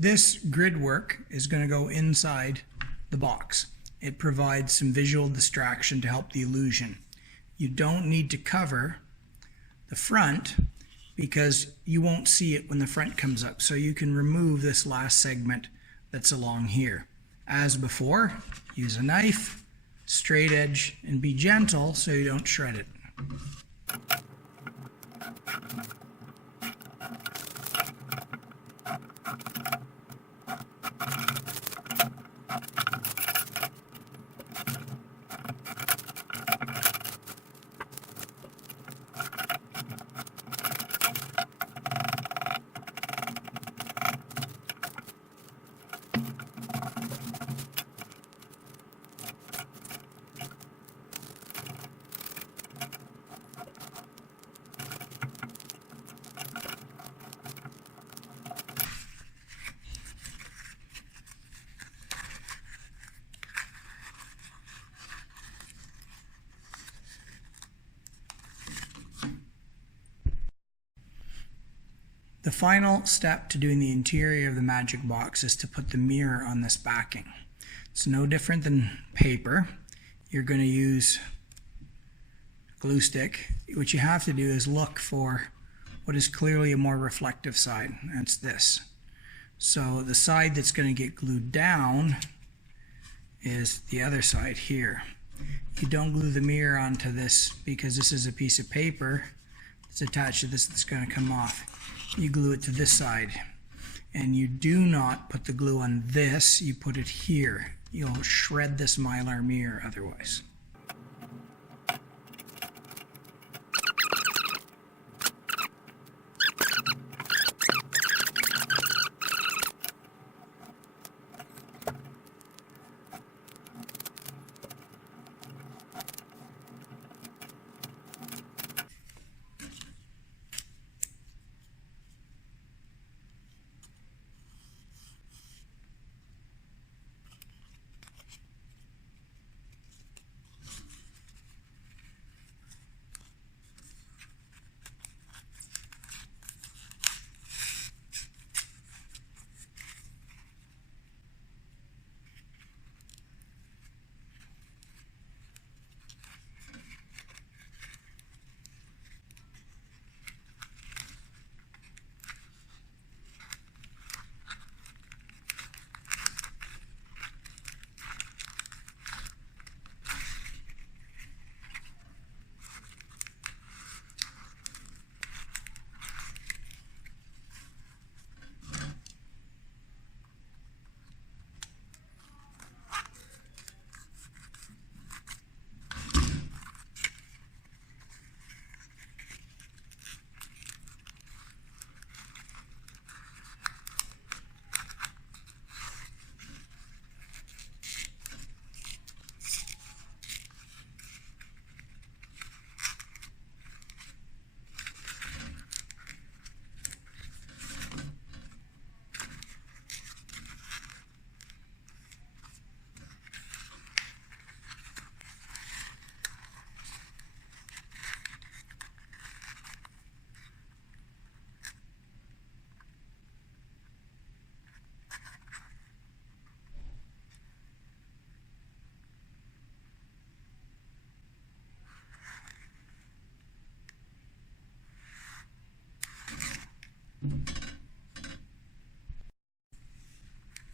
This grid work is going to go inside the box. It provides some visual distraction to help the illusion. You don't need to cover the front because you won't see it when the front comes up. So you can remove this last segment that's along here. As before, use a knife, straight edge, and be gentle so you don't shred it. The final step to doing the interior of the magic box is to put the mirror on this backing. It's no different than paper. You're going to use a glue stick. What you have to do is look for what is clearly a more reflective side. That's this. So the side that's going to get glued down is the other side here. You don't glue the mirror onto this because this is a piece of paper that's attached to this that's going to come off. You glue it to this side, and you do not put the glue on this, you put it here. You'll shred this Mylar mirror otherwise.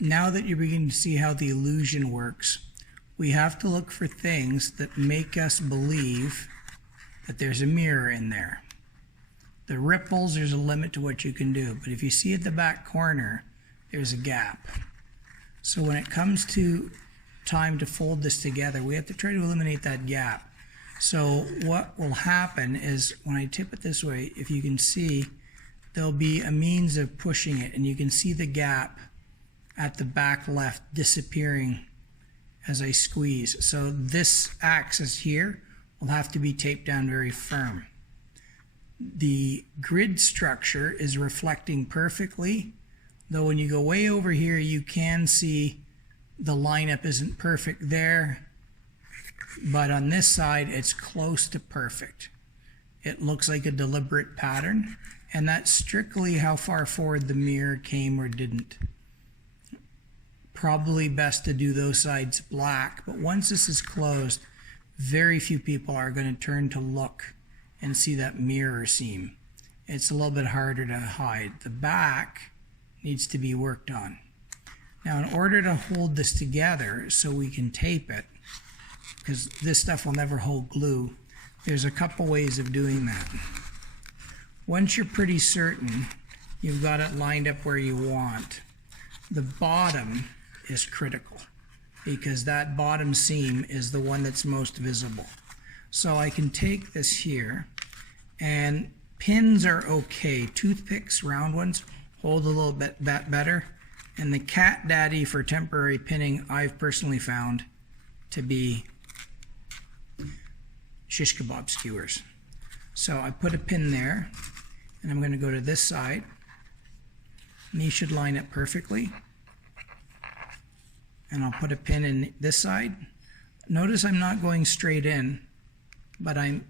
Now that you're beginning to see how the illusion works, we have to look for things that make us believe that there's a mirror in there. The ripples, there's a limit to what you can do, but if you see at the back corner, there's a gap. So when it comes to time to fold this together, we have to try to eliminate that gap. So what will happen is when I tip it this way, if you can see, there'll be a means of pushing it, and you can see the gap at the back left disappearing as I squeeze. So this axis here will have to be taped down very firm. The grid structure is reflecting perfectly, though when you go way over here you can see the lineup isn't perfect there, but on this side it's close to perfect. It looks like a deliberate pattern, and that's strictly how far forward the mirror came or didn't. probably best to do those sides black, but once this is closed, very few people are going to turn to look and see that mirror seam. It's a little bit harder to hide. The back needs to be worked on. Now, in order to hold this together so we can tape it, because this stuff will never hold glue, there's a couple ways of doing that. Once you're pretty certain you've got it lined up where you want, the bottom is critical because that bottom seam is the one that's most visible. So I can take this here, and pins are okay. Toothpicks, round ones, hold a little bit better. And the cat daddy for temporary pinning I've personally found to be shish kebab skewers. So I put a pin there, and I'm going to go to this side, and these should line up perfectly. And I'll put a pin in this side. Notice I'm not going straight in, but I'm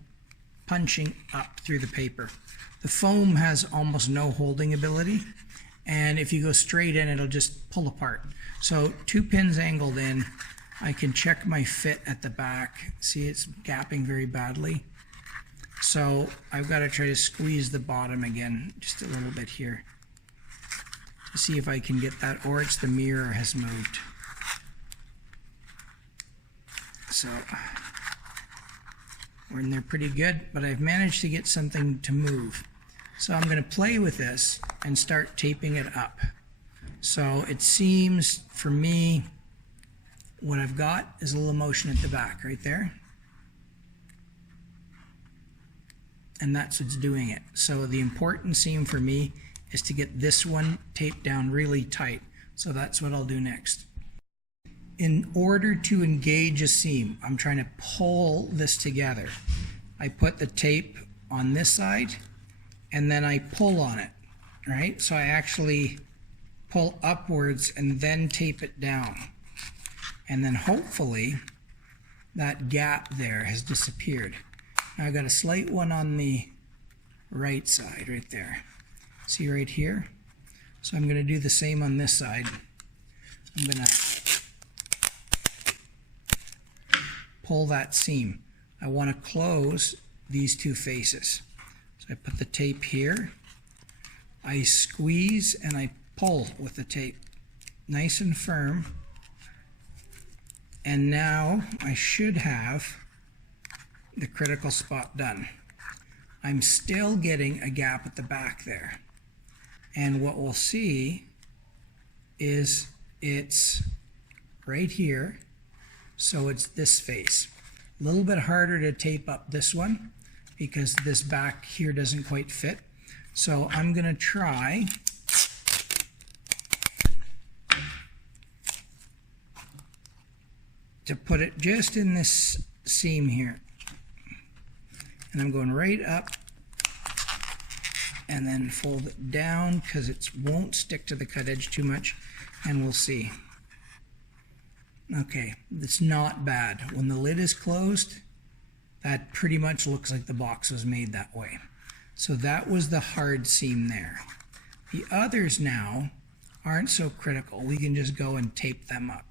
punching up through the paper. The foam has almost no holding ability, and if you go straight in, it'll just pull apart. So 2 pins angled in, I can check my fit at the back. See, it's gapping very badly. So I've got to try to squeeze the bottom again, just a little bit here, to see if I can get that, or it's the mirror has moved. So we're in there pretty good, but I've managed to get something to move. So I'm going to play with this and start taping it up. So it seems, for me, what I've got is a little motion at the back right there. And that's what's doing it. So the important seam for me is to get this one taped down really tight. So that's what I'll do next. In order to engage a seam, I'm trying to pull this together. I put the tape on this side, and then I pull on it, right? So I actually pull upwards and then tape it down. And then hopefully that gap there has disappeared. Now I've got a slight one on the right side right there. See right here? So I'm going to do the same on this side. I'm going to pull that seam. I want to close these 2 faces. So I put the tape here, I squeeze and I pull with the tape nice and firm, and now I should have the critical spot done. I'm still getting a gap at the back there, and what we'll see is it's right here, so it's this face. A little bit harder to tape up this one because this back here doesn't quite fit. So I'm going to try to put it just in this seam here. And I'm going right up and then fold it down because it won't stick to the cut edge too much, and we'll see. Okay, it's not bad. When the lid is closed, that pretty much looks like the box was made that way. So that was the hard seam there. The others now aren't so critical. We can just go and tape them up.